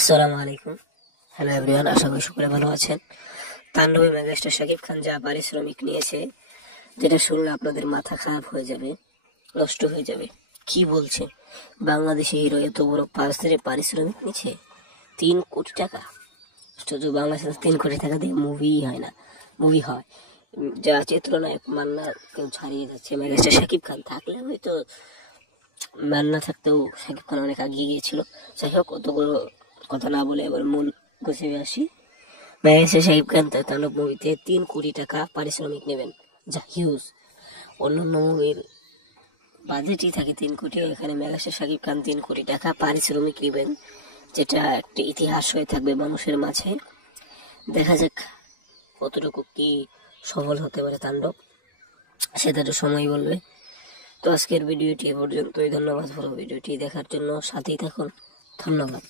আসসালামু আলাইকুম। Hello everyone, আশা করি সকলে ভালো আছেন। তাণ্ডবে মেগাস্টার শাকিব খান যা পারিশ্রমিক নিয়েছে, যেটা শুনলে আপনাদের মাথা খারাপ হয়ে যাবে, নষ্ট হয়ে যাবে। কি বলছে? বাংলাদেশি হিরো এত বড় পারিশ্রমিক নিচ্ছে 3 কোটি টাকা। শুধু বাংলাদেশে 3 কোটি টাকা দিয়ে মুভি হয় না, মুভি হয়। যা চিত্রনায়ক মান্না কেউ ছাড়িয়ে যাচ্ছে। মেগাস্টার শাকিব খান থাকলে হয়তো, মান্না থাকতেও শাকিব খান অনেক এগিয়ে গিয়েছিল। যাই হোক, অতগুলো কথা না বলে এবার মূল গুছিয়ে আসি। মেগাস্টার শাকিব খান তার তাণ্ডব মুভিতে 3 কোটি টাকা পারিশ্রমিক নেবেন, যা হিউজ। অন্যান্য মুভির বাজেটই থাকে 3 কোটি, এখানে মেগাস্টার শাকিব খান 3 কোটি টাকা পারিশ্রমিক নেবেন, যেটা একটা ইতিহাস হয়ে থাকবে মানুষের মাঝে। দেখা যাক কতটুকু কি সফল হতে পারে তাণ্ডব, সেটা তো সময় বলবে। তো আজকের ভিডিওটি এ পর্যন্তই। ধন্যবাদ পুরো ভিডিওটি দেখার জন্য, সাথেই থাকুন। ধন্যবাদ।